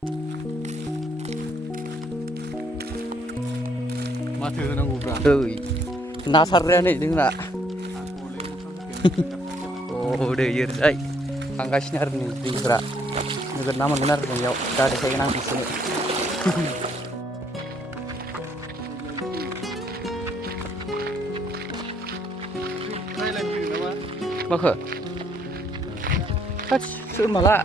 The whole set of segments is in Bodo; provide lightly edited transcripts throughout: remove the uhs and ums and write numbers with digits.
माथो होनांगौब्रा ना सारग्राया नै जोंना दै ओरैजाय थांगासिनो आरो नै दैफोरा नोगोद ना मोनगोन आरो बेयाव दा देखायगोन आं बिसोरनो माखो थोस सोर माला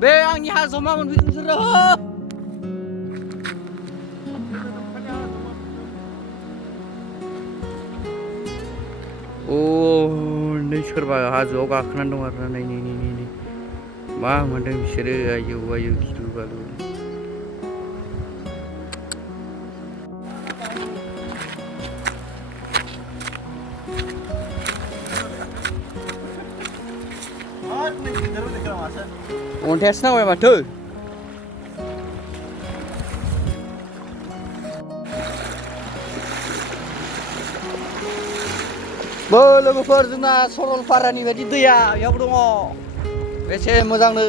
बे आंनि हाजोआव मा मोनफैदों नोंसोरो नै सोरबा हाजोआव गाखोनानै दं आरोना नै मा मोनदों बिसोरो आयौ गिलु बालु अन्थायासो नांबाय माथो लोगोफोर जोंना सरलपारानि बायदि दैया बेयावबो दङ बेसे मोजां नै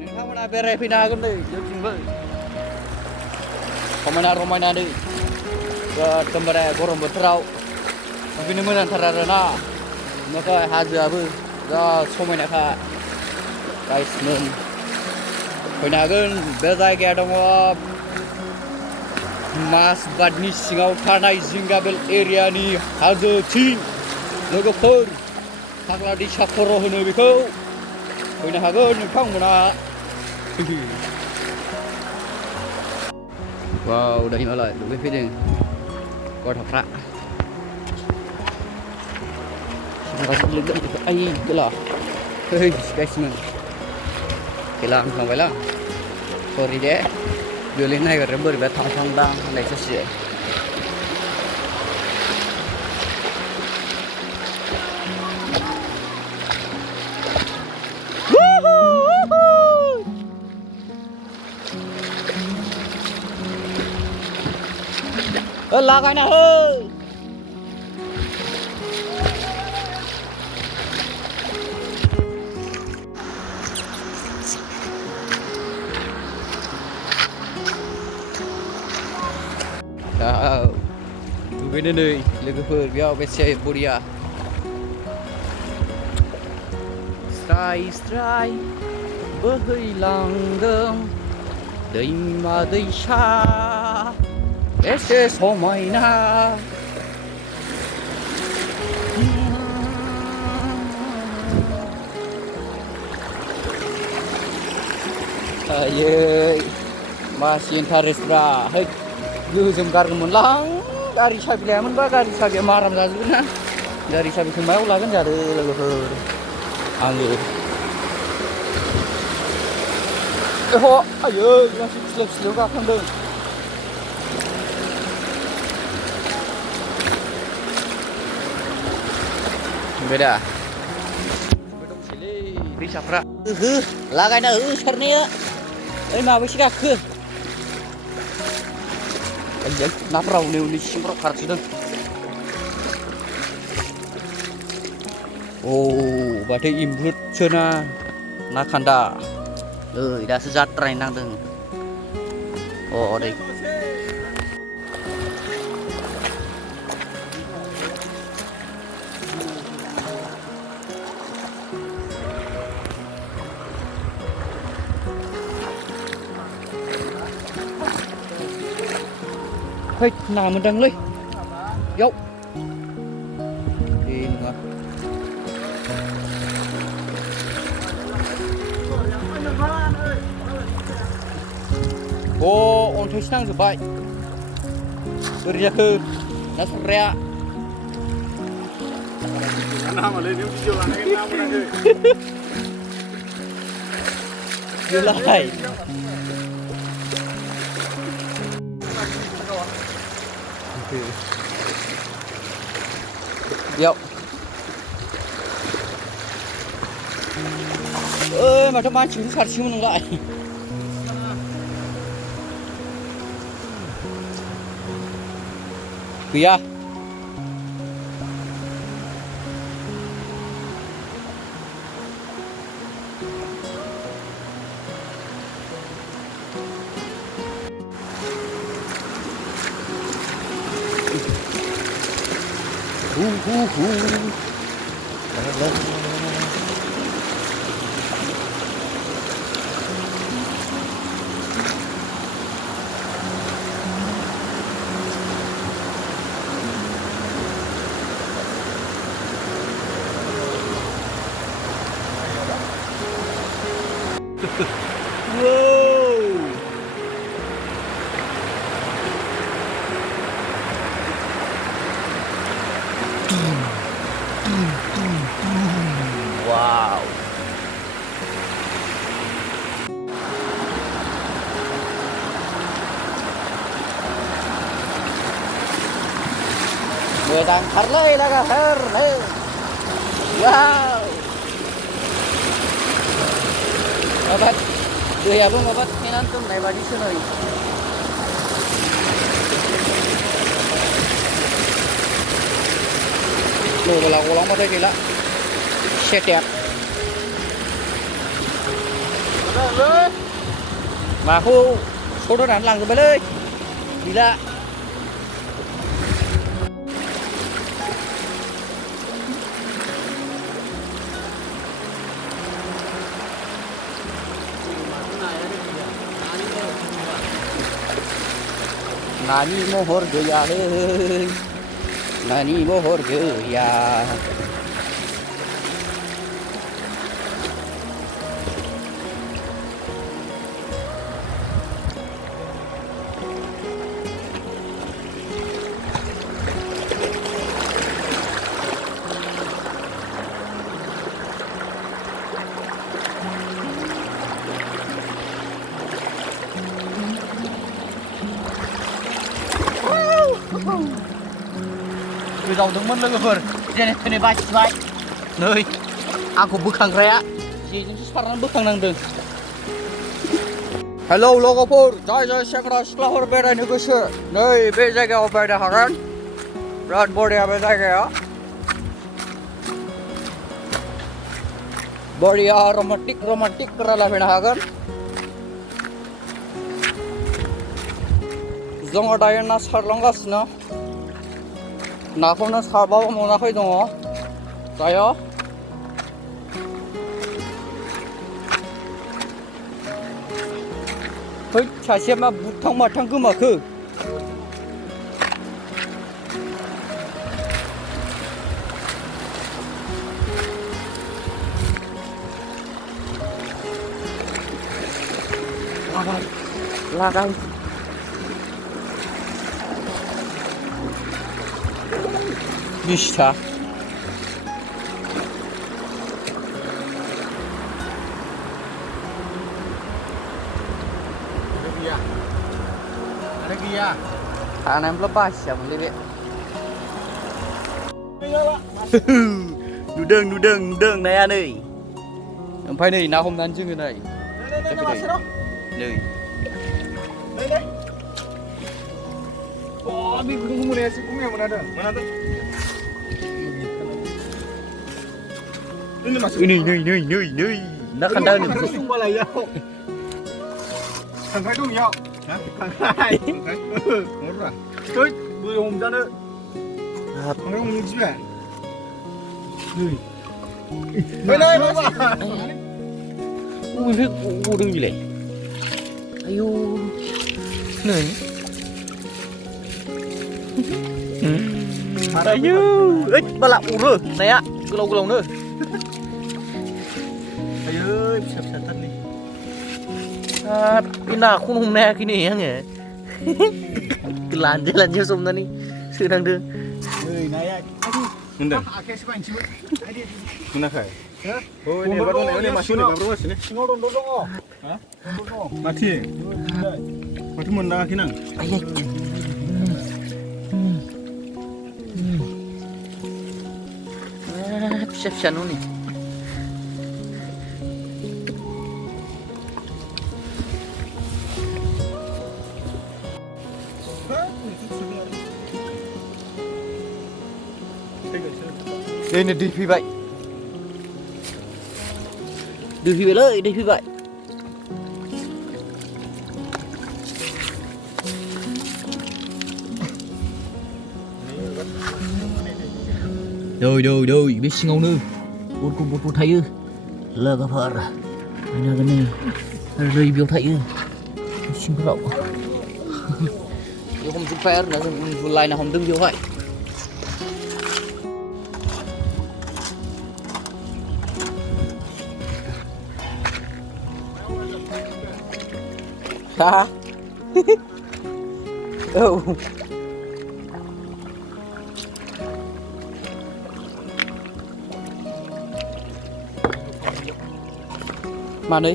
नोंथांमोना बेरायफैनो हागोन नै जोंथिंबो समायना रमायना दै एकदमबारे गरम बोथोराव दुगैनो मोजांथार आरोना ओमफ्राय हाजोआबो जा समायनाखा गाइसमोन फैनो हागोन बे जायगाया दङ माजबाटनि सिङाव थानाय जिंगाबेल एरियानि हाजोथिं लोगोफोर फाग्ला दैसा खर' होनो बेखौ फैनो हागोन नोंथांमोना वाव दायो मालाय दुगैफैदों गथ'फ्रा आइ गला गाइसमोन गैला आं थांबायलां सरि दे गोलैनो नागिरो बोरैबा थांफ्लांदां होननाय ससे लागायना हो दुगैनो नै लोगोफोर बेयाव बेसे बरिया स्राय स्राय बोहैलांदों दैमा दैसा बेसे समायना आयै मासि इन्टारेस्टब्रा है गोजोम गारगोनमोनलां गारि साबि लायामोनबा गारि साबिया माराम जाजोबगोन ना गारि साबिखौ मायाव लागोन जादो लोगोफोर आङो आयै मानसि फिसलेव गाखोदों ओमफ्राय दा दंसैलै दैसाफ्रा लागायना हो सारनाया ओइ माबैसे गाखो नाफ्रा उनै सिंफ्राव खारजोबदों बाथो इमब्रुदसो ना खान्दा दासो जाद्राय नांदों दै Hei, nào mình đăng lên. Dốc. Đi nữa. On thấy sang rồi bay. Beri aku. Nasrea. Nama lên những video này cái nama này. Gilai. Yuk. Macam mancing karsi menunggai. Iya. Wow. Người đang thở lên là thở lên. Wow. Obat, dia abang obat mainan tuh naik baju sini. Loh, kalau ulang masa gila, setiap. Mà khu số đó đánh lằng rồi bên ơi, đi ra. Nani mohor gaya he, nani mohor gaya. Didawdोंमोन लोगोफोर जेने थेने बासिबाय नै आंखौ बोखांग्राया जेजोंसो सारनानै बोखांनांदों हेलौ लोगोफोर जाय जाय सेंग्रा सिख्लाफोर बेरायनो गोसो नै बे जायगायाव बेरायनो हागोन बिराद बरिया बे जायगाया बरिया रमान्टिक बेरायलाबायनो हागोन जोङो दायो ना सारलांगासिनो नाखौनो सारबाबो मोनाखै दङ दायो है सासेया मा बुथां माथां गोमाखो लागाय Bisa. Ada dia. Tanam lepas ya melirik. Nudeng này anh ơi. Phải này nào hôm nay chứ người này. Đây. Wah, ini gunung mana sih? Gunung yang mana ada? Mana tuh? Ini masuk. Ini. Nak kandang ni. Masuk balai ya. Thằng khai đúng nhau. Hả? Thằng khai. Ngon rồi. Thôi, vừa hôm ra nữa. Thằng khai không gì vậy? Đây, ba. Ui, đừng gì vậy? Ayo. Này. Ayo, ít ba lạ ur này ạ, cứ lâu nữa. Ayo, sập thật đi. Pina không hôm nay cái này hả nhỉ? Cái làn chiếu sông đó đi, sự đang đưa. Người này ai? Nunda. Nunda khai. Oh, ini baru ini masuk ni baru masuk ni. Dong. Hah? Mati. Mati munda kinang. Siap nih. Đây đi phi vậy. Đi phi vậy lợi, đi phi vậy. Doi bे सिङावनो बट थायो लोगोफोर नायनो हागोन नै दै बेयाव थायो सिंफोराव बेयाव हमजोबबाय आरोना जों उन्दुलायना हमदों बेयावहाय औ मानै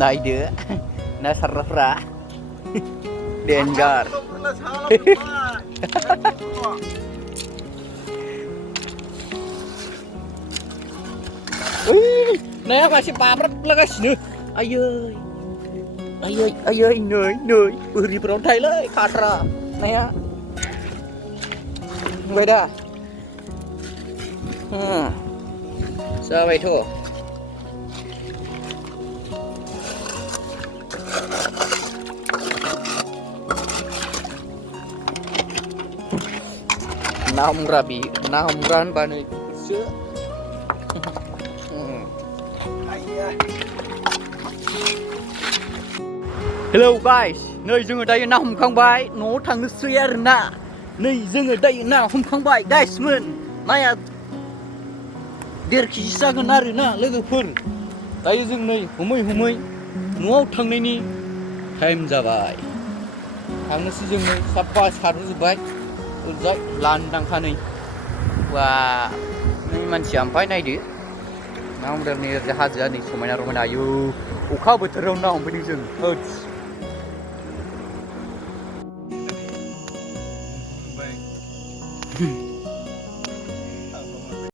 नायदो ना सारग्राफ्रा देन्जार नाया मासे बाब्राबलागासिनो आयै नै बोरिफोरावनो थायोलै खाथ्रा नाया नुबाय दा जाबायथ' ना हमग्रा होनबानो सो हेलौ गाइस नै जोङो दायो ना हमखांबाय न'आव थांनोसै आरोना नै जोङो दायो ना हमखांबाय गाइसमोन नाया 1.5 केजि जागोन आरोना लोगोफोर दायो जों नै हमै न'आव थांनायनि टाइम जाबाय थांनोसै जोङो साफा सारहरजोब्बाय ओरैजाय लांदांखा नै बा नै मानसिया ओमफ्राय नायदो ना हमग्रा नै ओरैजाय हाजोआ नै समायना रमायना आयौ अखा बोथोराव ना हमफैदों जों